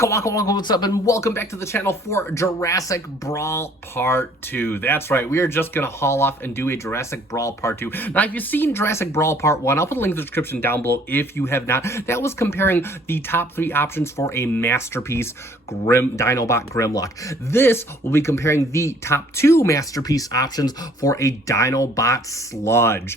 What's up, and welcome back to the channel for Jurassic Brawl Part 2. That's right, we are just going to haul off and do a Jurassic Brawl Part 2. Now, if you've seen Jurassic Brawl Part 1, I'll put a link in the description down below if you have not. That was comparing the top 3 options for a Masterpiece Dinobot Grimlock. This will be comparing the top 2 Masterpiece options for a Dinobot Sludge.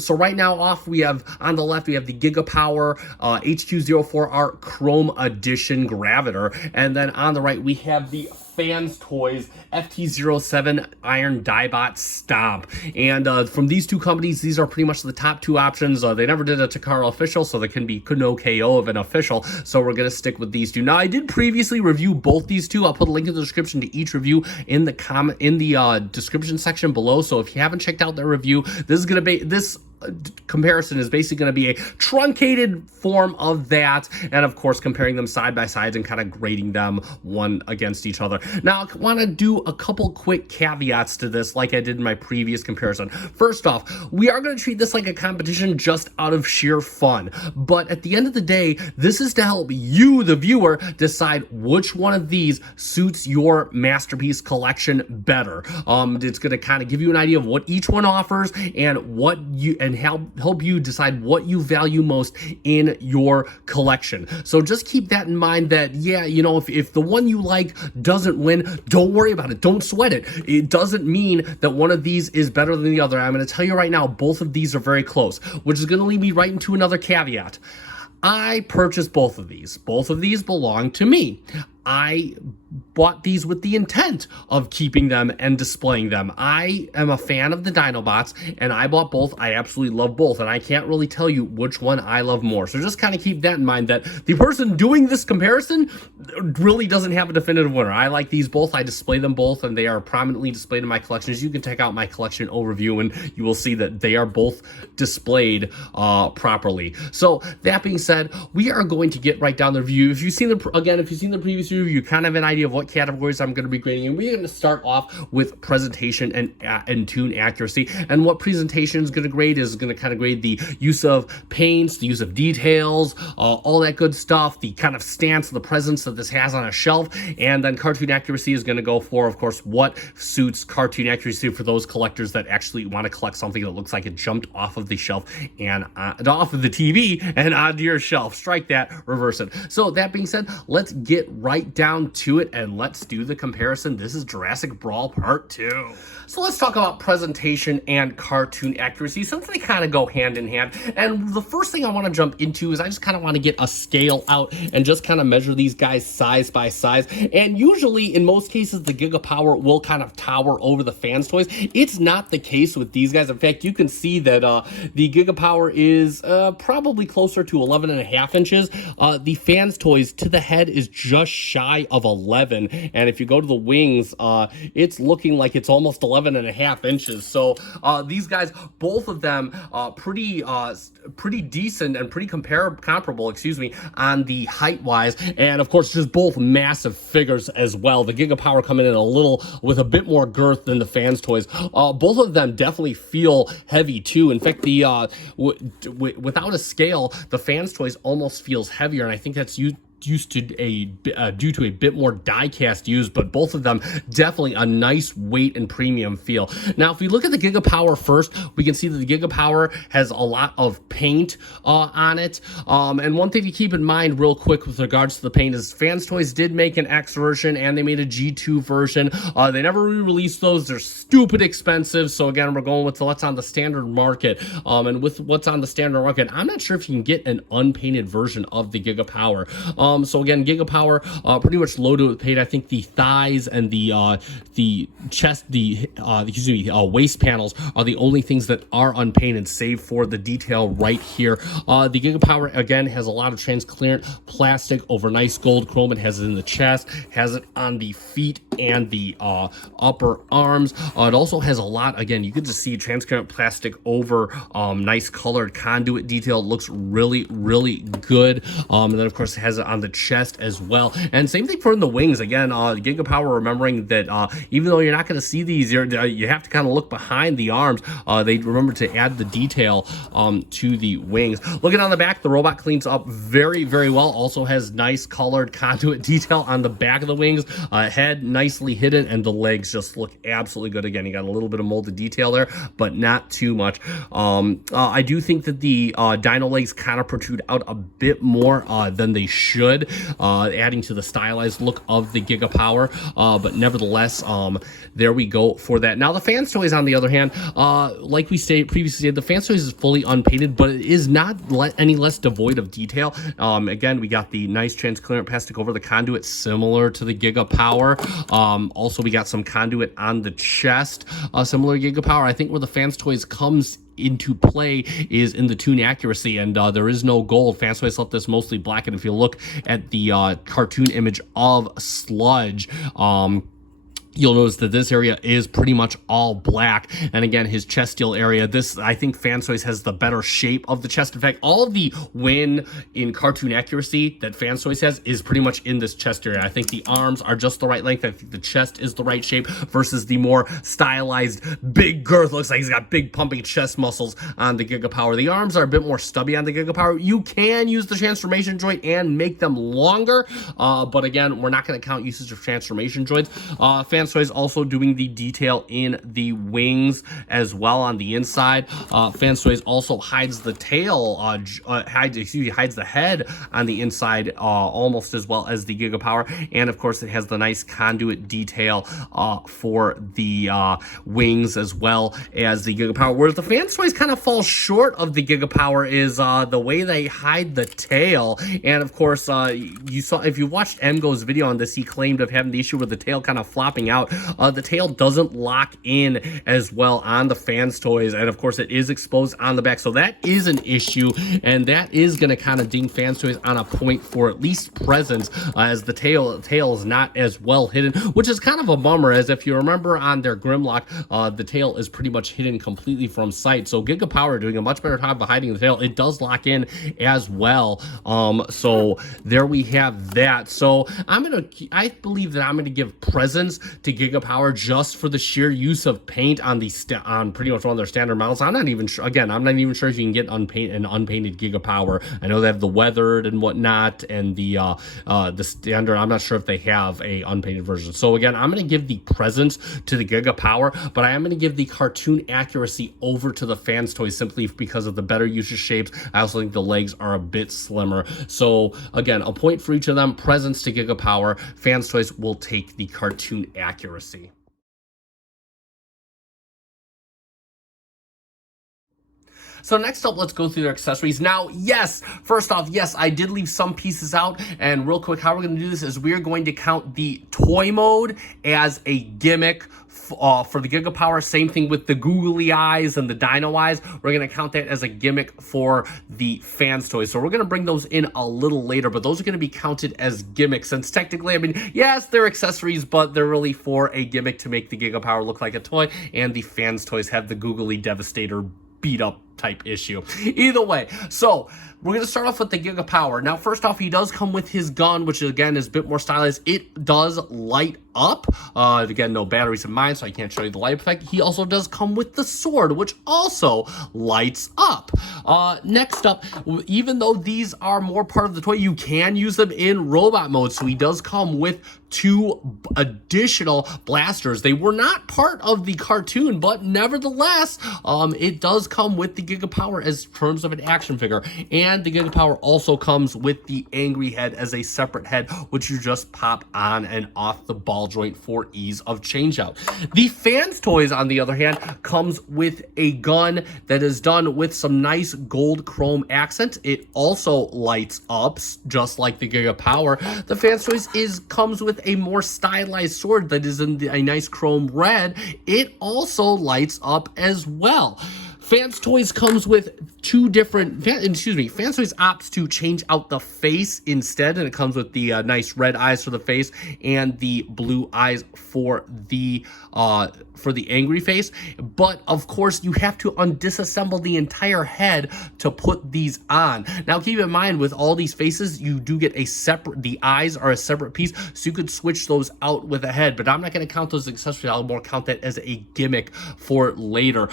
So right now off, we have, on the left, we have the GIGAPOWER HQ04R Chrome Edition GRAVITER, and then on the right we have the Fans Toys FT07 Iron Diebot Stomp. And from these two companies, these are pretty much the top 2 options. They never did a Takara official, so there can be no KO of an official, so we're going to stick with these two. Now, I did previously review both these two. I'll put a link in the description to each review in the description section below, so if you haven't checked out their review, this is going to be comparison is basically going to be a truncated form of that, and of course comparing them side by side and kind of grading them one against each other. Now, I want to do a couple quick caveats to this like I did in my previous comparison. First off, we are going to treat this like a competition just out of sheer fun, but at the end of the day, this is to help you, the viewer, decide which one of these suits your Masterpiece collection better. It's going to kind of give you an idea of what each one offers and help you decide what you value most in your collection. So just keep that in mind that, yeah, you know, if the one you like doesn't win, don't worry about it. Don't sweat it. It doesn't mean that one of these is better than the other. I'm going to tell you right now, both of these are very close, which is going to lead me right into another caveat. I purchased both of these. Both of these belong to me. I bought these with the intent of keeping them and displaying them. I am a fan of the Dinobots, and I bought both. I absolutely love both, and I can't really tell you which one I love more. So just kind of keep that in mind, that the person doing this comparison really doesn't have a definitive winner. I like these both. I display them both, and they are prominently displayed in my collections. You can check out my collection overview, and you will see that they are both displayed properly. So that being said, we are going to get right down the review. If you've seen the previous review, you kind of have an idea of what categories I'm going to be grading, and we're going to start off with presentation and tune accuracy. And what presentation is going to grade is going to kind of grade the use of paints, the use of details, all that good stuff, the kind of stance, the presence that this has on a shelf. And then cartoon accuracy is going to go for, of course, what suits cartoon accuracy for those collectors that actually want to collect something that looks like it jumped off of the shelf and off of the TV and onto your shelf. Strike that, reverse it. So that being said, let's get right down to it and let's do the comparison. This is Jurassic Brawl Part 2. So let's talk about presentation and cartoon accuracy, since they kind of go hand in hand. And the first thing I want to jump into is I just kind of want to get a scale out and just kind of measure these guys size by size. And usually, in most cases, the GIGAPOWER will kind of tower over the Fans Toys. It's not the case with these guys. In fact, you can see that the GIGAPOWER is probably closer to 11.5 inches. The Fans Toys to the head is just shy of 11, and if you go to the wings, it's looking like it's almost 11.5 inches. So these guys, both of them, pretty decent and pretty comparable, excuse me, on the height wise, and of course just both massive figures as well. The GIGAPOWER coming in with a bit more girth than the Fans Toys. Both of them definitely feel heavy too. In fact, the without a scale, the Fans Toys almost feels heavier, and I think that's due to a bit more die cast used, but both of them definitely a nice weight and premium feel. Now, if we look at the GIGAPOWER first, we can see that the GIGAPOWER has a lot of paint on it. And one thing to keep in mind real quick with regards to the paint is Fans Toys did make an X version and they made a G2 version. They never re-released those. They're stupid expensive. So again, we're going with what's on the standard market. And with what's on the standard market, I'm not sure if you can get an unpainted version of the GIGAPOWER. So again, GIGAPOWER pretty much loaded with paint. I think the thighs and the chest, waist panels are the only things that are unpainted, save for the detail right here. The GIGAPOWER again has a lot of transparent plastic over nice gold chrome. It has it in the chest, has it on the feet and the upper arms. It also has a lot, again, you get to see transparent plastic over nice colored conduit detail. It looks really, really good. And then of course it has it on on the chest as well. And same thing for in the wings. Again, GIGAPOWER, remembering that even though you're not going to see these, you have to kind of look behind the arms. They remember to add the detail to the wings. Looking on the back, the robot cleans up very, very well. Also has nice colored conduit detail on the back of the wings. Head nicely hidden, and the legs just look absolutely good. Again, you got a little bit of molded detail there, but not too much. I do think that the dino legs kind of protrude out a bit more than they should, adding to the stylized look of the GIGAPOWER, but nevertheless, there we go for that. Now the fans toys, on the other hand, like we previously said, the fans toys is fully unpainted, but it is not any less devoid of detail. Again, we got the nice transparent plastic over the conduit, similar to the GIGAPOWER. Also, we got some conduit on the chest, similar to GIGAPOWER. I think where the fans toys comes into play is in the tune accuracy, and there is no gold. Fans toys left this mostly black, and if you look at the cartoon image of Sludge, you'll notice that this area is pretty much all black. And again, his chest steel area, this, I think Fans Toys has the better shape of the chest. In fact, all of the win in cartoon accuracy that Fans Toys has is pretty much in this chest area. I think the arms are just the right length. I think the chest is the right shape versus the more stylized big girth. Looks like he's got big pumping chest muscles on the GIGAPOWER. The arms are a bit more stubby on the GIGAPOWER. You can use the transformation joint and make them longer, but again, we're not going to count usage of transformation joints. Fans Toys also doing the detail in the wings as well on the inside. Fans Toys also hides the tail, hides the head on the inside almost as well as the GIGAPOWER. And of course, it has the nice conduit detail for the wings as well as the GIGAPOWER. Whereas the Fans Toys kind of fall short of the GIGAPOWER is the way they hide the tail. And of course, you saw, if you watched Emgo's video on this, he claimed of having the issue with the tail kind of flopping out. The tail doesn't lock in as well on the Fans Toys, and of course it is exposed on the back, so that is an issue, and that is going to kind of ding Fans Toys on a point for at least presence, as the tail is not as well hidden, which is kind of a bummer, as if you remember on their Grimlock, the tail is pretty much hidden completely from sight. So GIGAPOWER doing a much better job of hiding the tail. It does lock in as well. So there we have that. So I believe that I'm gonna give presence to GIGAPOWER just for the sheer use of paint on on pretty much one of their standard models. I'm not even sure. Again, I'm not even sure if you can get an unpainted GIGAPOWER. I know they have the weathered and whatnot, and the standard. I'm not sure if they have a unpainted version. So again, I'm going to give the presence to the GIGAPOWER, but I am going to give the cartoon accuracy over to the Fans Toys simply because of the better usage shapes. I also think the legs are a bit slimmer. So again, a point for each of them. Presence to GIGAPOWER. Fans Toys will take the cartoon accuracy. So next up, let's go through their accessories. Now, yes, first off, yes, I did leave some pieces out. And real quick, how we're going to do this is we're going to count the toy mode as a gimmick for the GIGAPOWER. Same thing with the googly eyes and the dino eyes. We're going to count that as a gimmick for the Fans Toys. So we're going to bring those in a little later, but those are going to be counted as gimmicks. Since technically, I mean, yes, they're accessories, but they're really for a gimmick to make the GIGAPOWER look like a toy. And the Fans Toys have the googly Devastator beat up type issue. Either way, so we're going to start off with the GIGAPOWER. Now, first off, he does come with his gun, which again is a bit more stylized. It does light up. Again, no batteries in mine, so I can't show you the light effect. He also does come with the sword, which also lights up. Next up, even though these are more part of the toy, you can use them in robot mode. So he does come with 2 additional blasters. They were not part of the cartoon, but nevertheless, it does come with the GIGAPOWER as terms of an action figure. And the GIGAPOWER also comes with the angry head as a separate head, which you just pop on and off the ball joint for ease of changeout. The Fans Toys, on the other hand, comes with a gun that is done with some nice gold chrome accent. It also lights up just like the GIGAPOWER. The Fans Toys comes with a more stylized sword that is in a nice chrome red. It also lights up as well. Fans Toys comes with two different, Fans Toys opts to change out the face instead, and it comes with the nice red eyes for the face and the blue eyes for the angry face. But of course, you have to disassemble the entire head to put these on. Now, keep in mind, with all these faces, you do get a separate, the eyes are a separate piece, so you could switch those out with a head, but I'm not going to count those accessories. I'll more count that as a gimmick for later.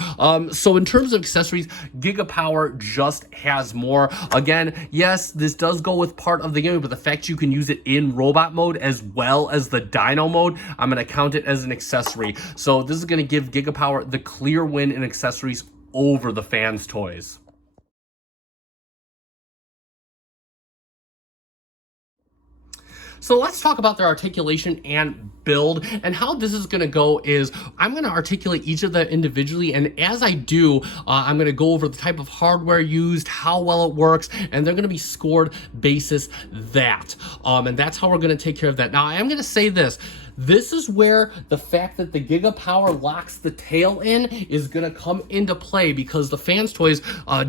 So in terms of accessories, GIGAPOWER just has more. Again, yes, this does go with part of the gimmick, but the fact you can use it in robot mode as well as the dino mode, I'm going to count it as an accessory. So this is going to give GIGAPOWER the clear win in accessories over the Fans Toys. So let's talk about their articulation and build, and how this is going to go is I'm going to articulate each of them individually, and as I do, I'm going to go over the type of hardware used, how well it works, and they're going to be scored basis that. And that's how we're going to take care of that. Now, I am going to say this. This is where the fact that the GIGAPOWER locks the tail in is going to come into play, because the Fans Toys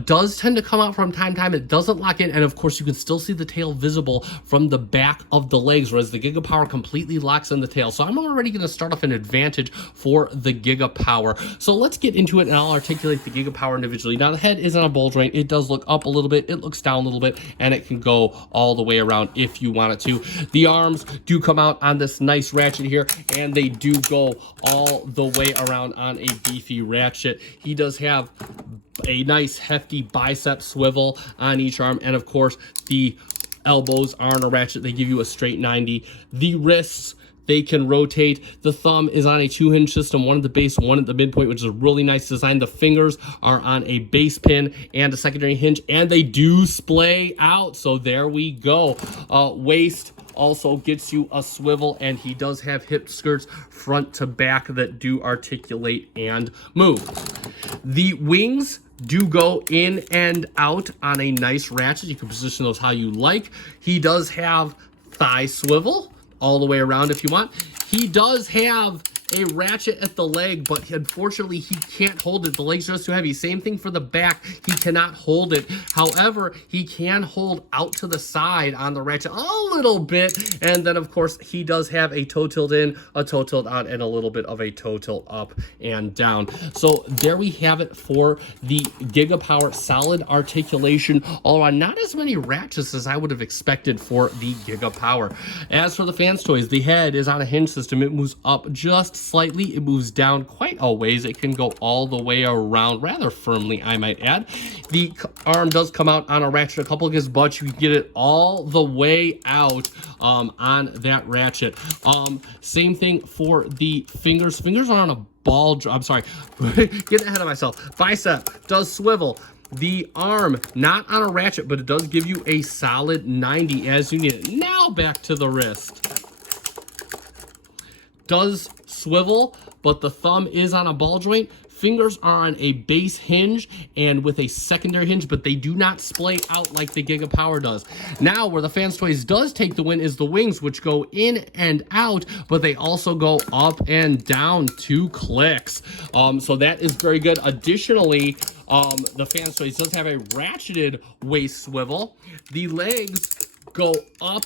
does tend to come out from time to time. It doesn't lock in, and of course you can still see the tail visible from the back of the legs, whereas the GIGAPOWER completely locks in the tail. So I'm already going to start off an advantage for the GIGAPOWER. So let's get into it, and I'll articulate the GIGAPOWER individually. Now, the head is on a ball joint. It does look up a little bit, it looks down a little bit, and it can go all the way around if you want it to. The arms do come out on this nice ratchet here, and they do go all the way around on a beefy ratchet. He does have a nice hefty bicep swivel on each arm, and of course the elbows are on a ratchet. They give you a straight 90. The wrists, they can rotate. The thumb is on a 2-hinge system, one at the base, one at the midpoint, which is a really nice design. The fingers are on a base pin and a secondary hinge, and they do splay out. So there we go. Waist also gets you a swivel, and he does have hip skirts front to back that do articulate and move. The wings do go in and out on a nice ratchet. You can position those how you like. He does have thigh swivel all the way around if you want. He does have a ratchet at the leg, but unfortunately he can't hold it. The leg's just too heavy. Same thing for the back. He cannot hold it. However, he can hold out to the side on the ratchet a little bit. And then of course he does have a toe tilt in, a toe tilt out, and a little bit of a toe tilt up and down. So there we have it for the GIGAPOWER solid articulation all around. Not as many ratchets as I would have expected for the GIGAPOWER. As for the Fans Toys, the head is on a hinge system. It moves up just slightly, it moves down quite a ways. It can go all the way around rather firmly, I might add. The arm does come out on a ratchet a couple of his butts. You can get it all the way out on that ratchet. Same thing for the fingers. Fingers are on a ball. I'm sorry, getting ahead of myself. Bicep does swivel. The arm, not on a ratchet, but it does give you a solid 90 as you need it. Now back to the wrist. Does swivel, but the thumb is on a ball joint. Fingers are on a base hinge and with a secondary hinge, but they do not splay out like the GIGAPOWER does. Now, where the Fans Toys does take the win is the wings, which go in and out, but they also go up and down 2 clicks. So that is very good. Additionally, the Fans Toys does have a ratcheted waist swivel. The legs go up,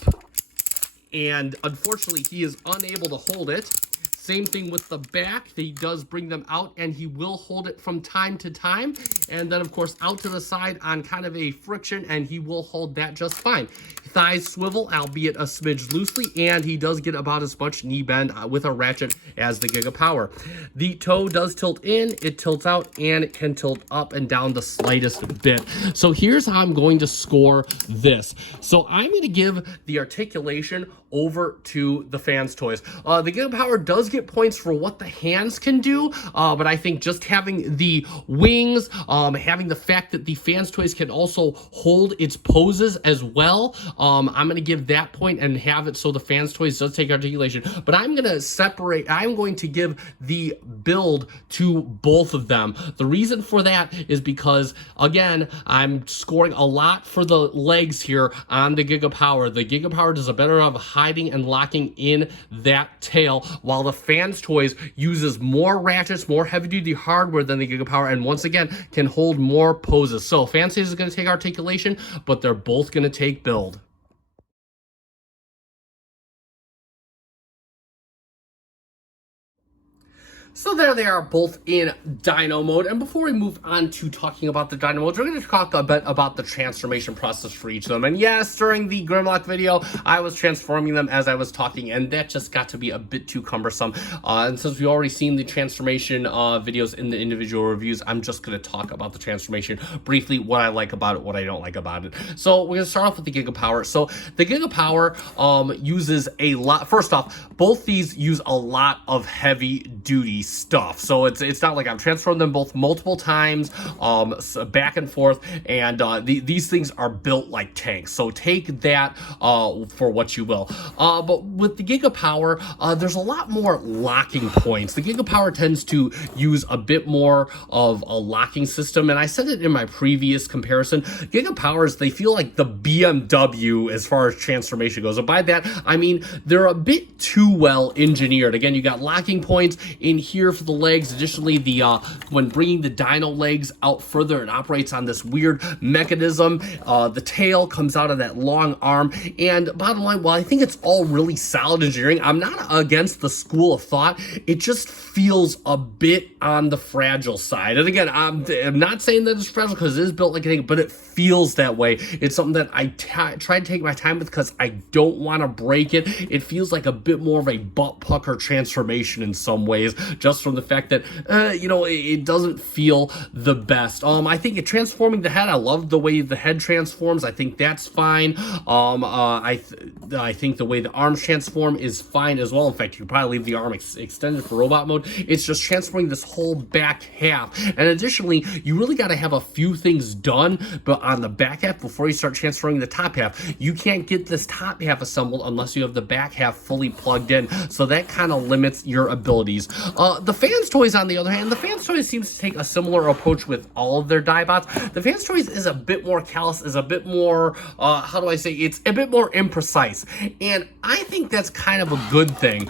and unfortunately he is unable to hold it. Same thing with the back. He does bring them out, and he will hold it from time to time. And then, of course, out to the side on kind of a friction, and he will hold that just fine. Thighs swivel, albeit a smidge loosely, and he does get about as much knee bend with a ratchet as the GIGAPOWER. The toe does tilt in, it tilts out, and it can tilt up and down the slightest bit. So here's how I'm going to score this. So I'm going to give the articulation over to the Fans Toys. The GIGAPOWER does get points for what the hands can do, but I think just having the wings, having the fact that the Fans Toys can also hold its poses as well, I'm going to give that point and have it so the Fans Toys does take articulation. But I'm going to separate, I'm going to give the build to both of them. The reason for that is because, again, I'm scoring a lot for the legs here on the GIGAPOWER. The GIGAPOWER does a better job of hiding and locking in that tail, while the Fans Toys uses more ratchets, more heavy-duty hardware than the GIGAPOWER, and once again, can hold more poses. So Fans Toys is going to take articulation, but they're both going to take build. So there they are, both in Dino mode. And before we move on to talking about the Dino modes, we're going to talk a bit about the transformation process for each of them. And yes, during the Grimlock video, I was transforming them as I was talking, and that just got to be a bit too cumbersome. And since we've already seen the transformation videos in the individual reviews, I'm just going to talk about the transformation briefly, what I like about it, what I don't like about it. So we're going to start off with the GIGAPOWER. So the GIGAPOWER uses a lot. First off, both these use a lot of heavy duty stuff, so it's not like I've transformed them both multiple times, so back and forth, and these things are built like tanks, so take that for what you will. But with the GIGAPOWER, there's a lot more locking points. The GIGAPOWER tends to use a bit more of a locking system, and I said it in my previous comparison. GIGAPOWERs, they feel like the BMW as far as transformation goes, and by that I mean they're a bit too well engineered. Again, you got locking points in here for the legs. Additionally, the when bringing the dino legs out further, it operates on this weird mechanism. The tail comes out of that long arm, and bottom line, while I think it's all really solid engineering, I'm not against the school of thought. It just feels a bit on the fragile side. And again, I'm not saying that it's fragile because it is built like a thing, but it feels that way. It's something that I try to take my time with because I don't want to break it. It feels like a bit more of a butt pucker transformation in some ways, just from the fact that, you know, it doesn't feel the best. I think transforming the head, I love the way the head transforms. I think that's fine. I think the way the arms transform is fine as well. In fact, you could probably leave the arm extended for robot mode. It's just transforming this whole back half. And additionally, you really got to have a few things done but on the back half before you start transferring the top half. You can't get this top half assembled unless you have the back half fully plugged in. So that kind of limits your abilities. The Fans Toys, on the other hand, the Fans Toys seems to take a similar approach with all of their Diebots. The Fans Toys is a bit more callous, is a bit more, how do I say, it's a bit more imprecise. And I think that's kind of a good thing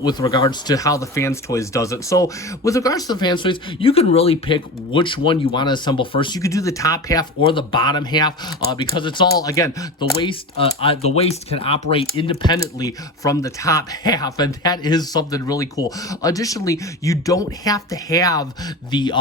with regards to how the Fans Toys does it. So with regards to the Fans Toys, you can really pick which one you want to assemble first. You could do the top half or the bottom half because it's all, again, the waist can operate independently from the top half, and that is something really cool. Additionally, you don't have to have the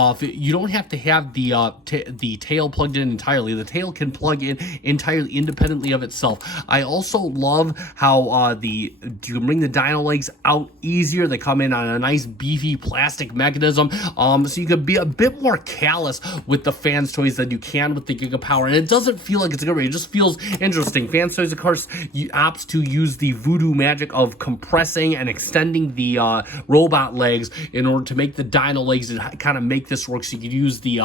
the tail plugged in entirely. The tail can plug in entirely independently of itself. I also love how you can bring the dino legs out easier. They come in on a nice beefy plastic mechanism, so you could be a bit more callous with the Fans Toys than you can with the GIGAPOWER, and it doesn't feel like it's a good rate. It just feels interesting. Fans Toys, of course, opts to use the voodoo magic of compressing and extending the robot legs in order to make the dino legs and kind of make this work, so you could use the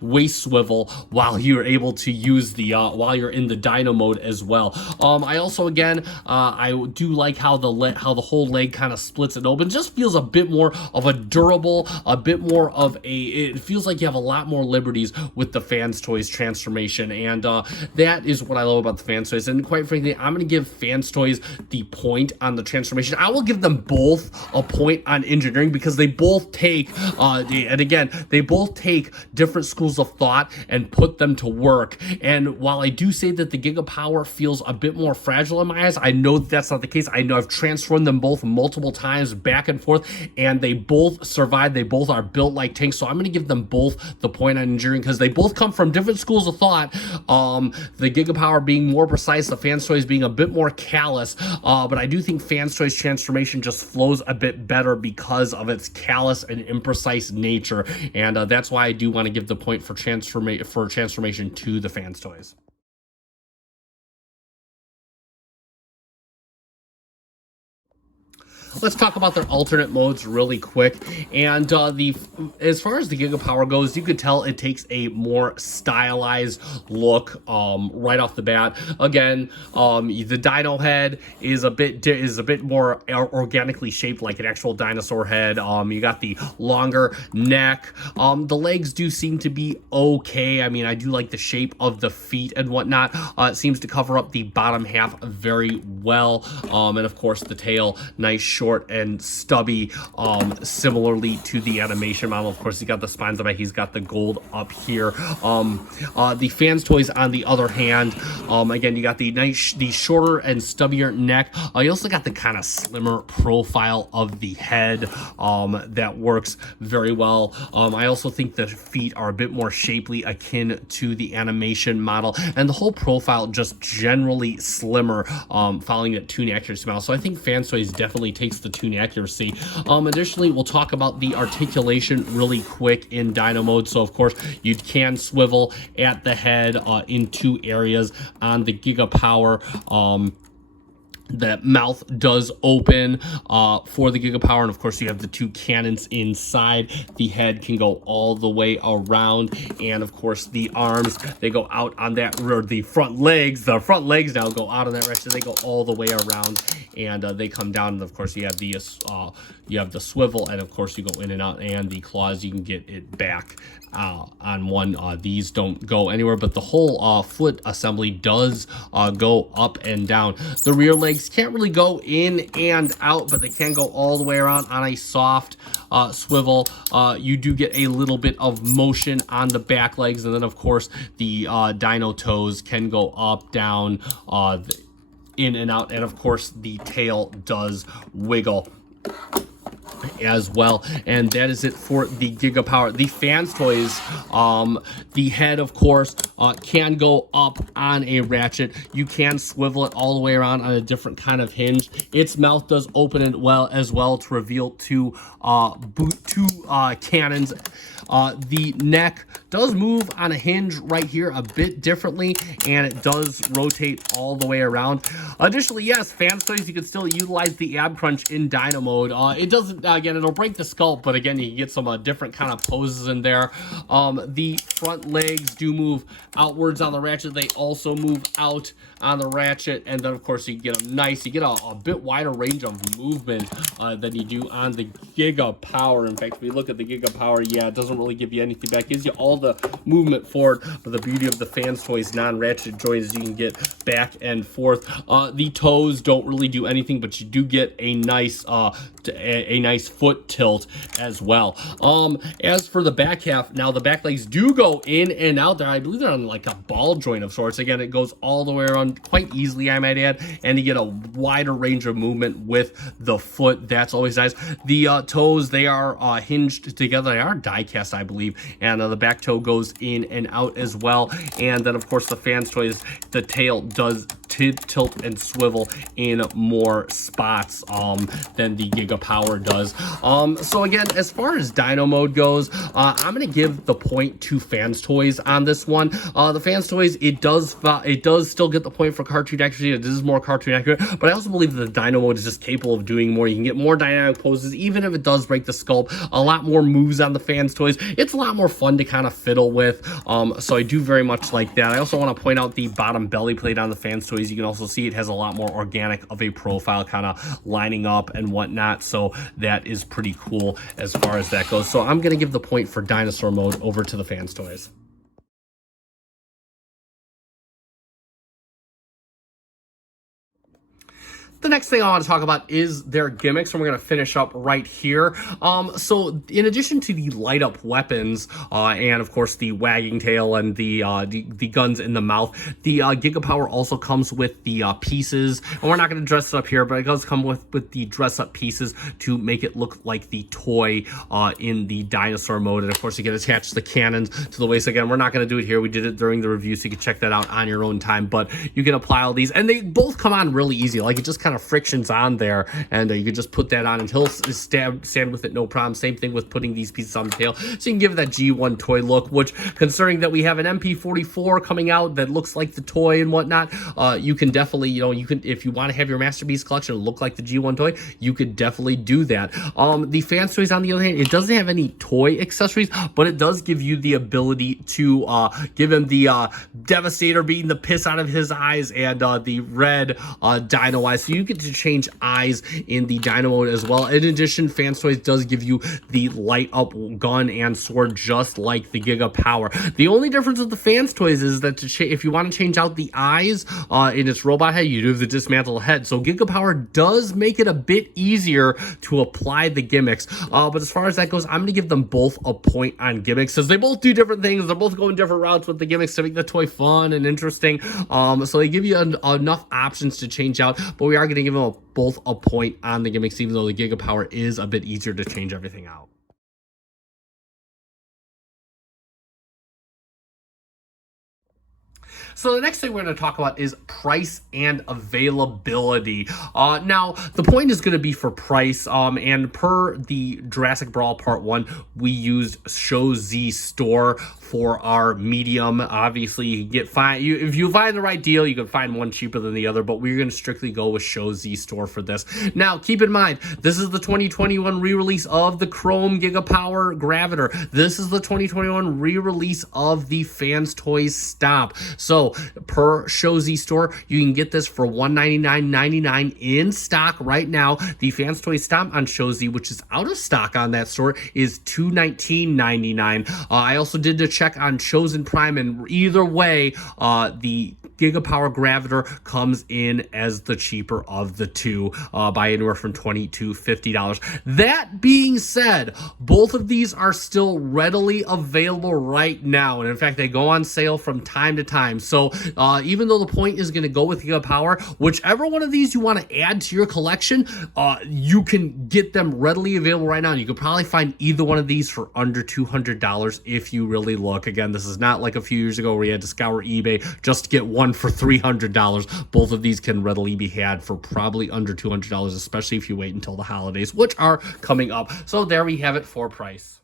waist swivel while you're able to use the while you're in the dino mode as well. I also, again, I do like how the whole leg kind of splits it open. It just feels a bit more of a durable, a bit more of it feels like you have a lot more liberties with the Fans Toys transformation, and that is what I love about the Fans Toys. And quite frankly, I'm going to give Fans Toys the point on the transformation. I will give them both a point on engineering because they both take and again, they both take different schools of thought and put them to work. And while I do say that the GIGAPOWER feels a bit more fragile in my eyes, I know that's not the case. I know I've transformed them both multiple times back and forth, and they both survive. They both are built like tanks, so I'm going to give them both the point on engineering because they both come from different schools of thought. The GIGAPOWER being more precise, the Fans Toys being a bit more callous, but I do think Fans Toys transformation just flows a bit better because of its callous and imprecise nature, and that's why I do want to give the point for transformation to the Fans Toys. let's talk about their alternate modes really quick. And as far as the GIGAPOWER goes, you could tell it takes a more stylized look right off the bat. Again, the dino head is a bit more organically shaped like an actual dinosaur head. You got the longer neck. The legs do seem to be okay. I mean, I do like the shape of the feet and whatnot. It seems to cover up the bottom half very well. And of course the tail, nice, short and stubby, similarly to the animation model. Of course, he got the spines up, he's got the gold up here. The fans toys, on the other hand, again, you got the shorter and stubbier neck. You also got the kind of slimmer profile of the head that works very well. I also think the feet are a bit more shapely, akin to the animation model, and the whole profile just generally slimmer, following that tune accuracy model. So I think Fans Toys definitely takes the tune accuracy. Additionally, we'll talk about the articulation really quick in Dino mode. So of course, you can swivel at the head in two areas on the GIGAPOWER. That mouth does open for the GIGAPOWER, and of course you have the two cannons inside. The head can go all the way around, and of course the arms, they go out on that, or the front legs now go out on that ratchet. They go all the way around, and they come down, and of course you have the swivel, and of course you go in and out, and the claws, you can get it back on one. These don't go anywhere, but the whole foot assembly does go up and down. The rear legs can't really go in and out, but they can go all the way around on a soft swivel. You do get a little bit of motion on the back legs, and then of course the dino toes can go up, down, in and out, and of course the tail does wiggle as well. And that is it for the GIGAPOWER. The Fans Toys, the head of course can go up on a ratchet. You can swivel it all the way around on a different kind of hinge. Its mouth does open it as well to reveal two cannons. The neck does move on a hinge right here a bit differently, and it does rotate all the way around. Additionally, yes, Fans Toys, you can still utilize the ab crunch in Dino mode. It doesn't, again, it'll break the sculpt, but again, you can get some different kind of poses in there. The front legs do move outwards on the ratchet. They also move out on the ratchet, and then of course you get a bit wider range of movement than you do on the GIGAPOWER. In fact, if we look at the GIGAPOWER, yeah, it doesn't really give you anything back. It gives you all the movement forward, but the beauty of the Fans Toys non-ratchet joints is you can get back and forth. The toes don't really do anything, but you do get a nice foot tilt as well. As for the back half, now the back legs do go in and out there. I believe they're on like a ball joint of sorts. Again, it goes all the way around quite easily, I might add, and you get a wider range of movement with the foot. That's always nice. The toes, they are hinged together. They are die cast, I believe, and the back toe goes in and out as well. And then of course the Fans Toys, the tail does tilt and swivel in more spots than the GIGAPOWER does. So again, as far as Dino mode goes, I'm gonna give the point to Fans Toys on this one. The Fans Toys, it does still get the point for cartoon accuracy. It is more cartoon accurate, but I also believe that the Dino mode is just capable of doing more. You can get more dynamic poses, even if it does break the sculpt. A lot more moves on the Fans Toys. It's a lot more fun to kind of fiddle with. So I do very much like that. I also want to point out the bottom belly plate on the Fans Toys. You can also see it has a lot more organic of a profile, kind of lining up and whatnot. So that is pretty cool as far as that goes. So I'm going to give the point for dinosaur mode over to the Fans Toys. The next thing I want to talk about is their gimmicks, and we're going to finish up right here. So in addition to the light up weapons, and of course the wagging tail and the guns in the mouth, the GIGAPOWER also comes with the pieces, and we're not going to dress it up here, but it does come with the dress up pieces to make it look like the toy in the dinosaur mode. And of course you can attach the cannons to the waist. Again, we're not going to do it here. We did it during the review, so you can check that out on your own time, but you can apply all these, and they both come on really easy. Like, it just kind kind of frictions on there, and you can just put that on and he'll stand with it no problem. Same thing with putting these pieces on the tail, so you can give it that G1 toy look, which, considering that we have an MP44 coming out that looks like the toy and whatnot, you can definitely, you can, if you want to have your masterpiece collection look like the G1 toy, you could definitely do that. The Fans Toys, on the other hand, it doesn't have any toy accessories, but it does give you the ability to give him the Devastator beating the piss out of his eyes, and the red Dino eyes, so you get to change eyes in the Dino mode as well. In addition, Fans Toys does give you the light up gun and sword just like the GIGAPOWER. The only difference with the Fans Toys is that if you want to change out the eyes in its robot head, you do have the dismantled head. So GIGAPOWER does make it a bit easier to apply the gimmicks. But as far as that goes, I'm going to give them both a point on gimmicks, because they both do different things. They're both going different routes with the gimmicks to make the toy fun and interesting. So they give you enough options to change out, but we are going to give them both a point on the gimmicks, even though the GIGAPOWER is a bit easier to change everything out. So the next thing we're going to talk about is price and availability. Now, the point is going to be for price, and per the Jurassic Brawl Part 1, we used Show Z Store for our medium. Obviously, you get if you find the right deal, you can find one cheaper than the other, but we're going to strictly go with Show Z Store for this. Now, keep in mind, this is the 2021 re-release of the Chrome GIGAPOWER Graviter. This is the 2021 re-release of the Fans Toys Stomp. So, per Show Z Store, you can get this for $199.99 in stock right now. The Fans Toys Stomp on Show Z, which is out of stock on that store, is $219.99. I also did a check on Chosen Prime, and either way, the GIGAPOWER Graviter comes in as the cheaper of the two, by anywhere from $20 to $50. That being said, both of these are still readily available right now, and in fact, they go on sale from time to time. So even though the point is going to go with GIGAPOWER, whichever one of these you want to add to your collection, you can get them readily available right now. You could probably find either one of these for under $200 if you really look. Again, this is not like a few years ago where you had to scour eBay just to get one for $300. Both of these can readily be had for probably under $200, especially if you wait until the holidays, which are coming up. So there we have it for price.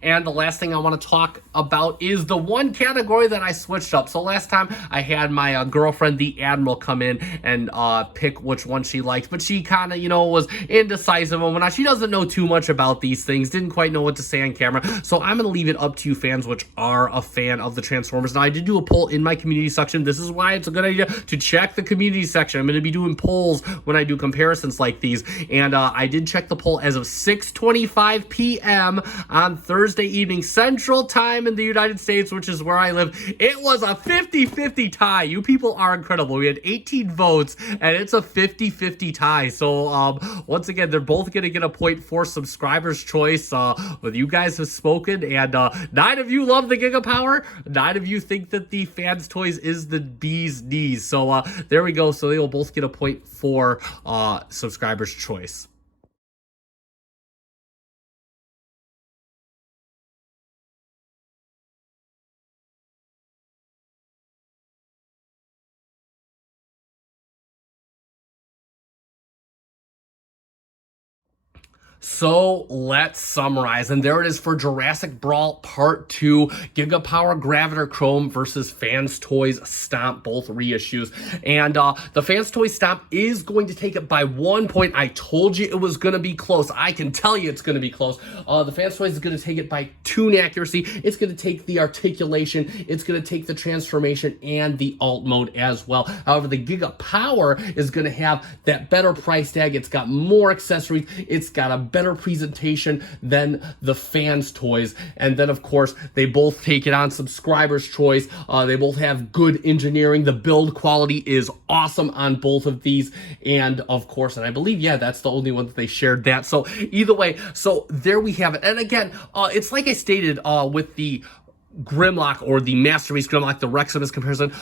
And the last thing I want to talk about is the one category that I switched up. So last time I had my girlfriend, the Admiral, come in and pick which one she likes, but she kind of, was indecisive and whatnot. She doesn't know too much about these things, didn't quite know what to say on camera. So I'm going to leave it up to you fans, which are a fan of the Transformers. Now, I did do a poll in my community section. This is why it's a good idea to check the community section. I'm going to be doing polls when I do comparisons like these. And I did check the poll as of 6:25 p.m. on Thursday evening Central Time in the United States, which is where I live. It was a 50-50 tie. You people are incredible. We had 18 votes, and it's a 50-50 tie. So, once again, they're both going to get a point for subscribers' choice. But you guys have spoken, and 9 of you love the GIGAPOWER. 9 of you think that the Fans Toys is the bee's knees. So, there we go. So, they will both get a point for subscribers' choice. So let's summarize, and there it is for Jurassic Brawl Part 2, GIGAPOWER Graviter Chrome versus Fans Toys Stomp, both reissues. And the Fans Toys Stomp is going to take it by 1 point. I told you it was going to be close. I can tell you it's going to be close. The Fans Toys is going to take it by 2 in accuracy. It's going to take the articulation. It's going to take the transformation and the alt mode as well. However, the GIGAPOWER is going to have that better price tag. It's got more accessories. It's got a better presentation than the Fans Toys. And then, of course, they both take it on subscribers' choice. They both have good engineering. The build quality is awesome on both of these. And, of course, and I believe, yeah, that's the only one that they shared that. So, either way, so there we have it. And again, it's like I stated with the Grimlock, or the Masterpiece Grimlock, the Reximus comparison,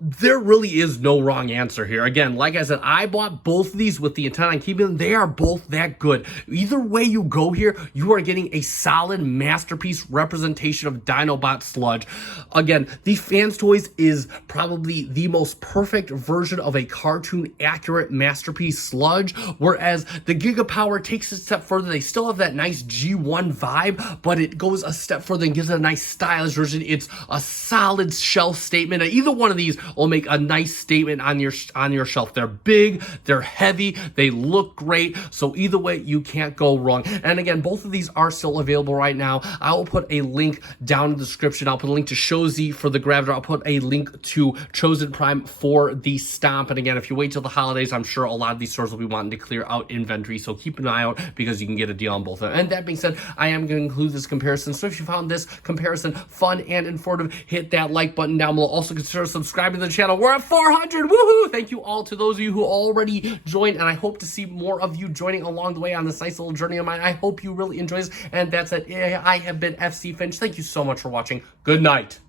there really is no wrong answer here. Again, like I said, I bought both of these with the intent on keeping them. They are both that good. Either way you go here, you are getting a solid Masterpiece representation of Dinobot Sludge. Again, the Fans Toys is probably the most perfect version of a cartoon accurate Masterpiece Sludge, whereas the GIGAPOWER takes it a step further. They still have that nice G1 vibe, but it goes a step further and gives it a nice stylish version. It's a solid shelf statement. Either one of these will make a nice statement on your shelf. They're big, they're heavy, they look great, so either way you can't go wrong. And again, both of these are still available right now. I will put a link down in the description. I'll put a link to Shozy for the Graviter. I'll put a link to Chosen Prime for the Stomp. And again, if you wait till the holidays, I'm sure a lot of these stores will be wanting to clear out inventory, so keep an eye out because you can get a deal on both of them. And that being said, I am going to include this comparison, so if you found this comparison fun and informative, hit that like button down below. Also consider subscribing to the channel. We're at 400. Woohoo! Thank you all to those of you who already joined, and I hope to see more of you joining along the way on this nice little journey of mine. I hope you really enjoy this, and that's it. I have been FC Finch. Thank you so much for watching. Good night.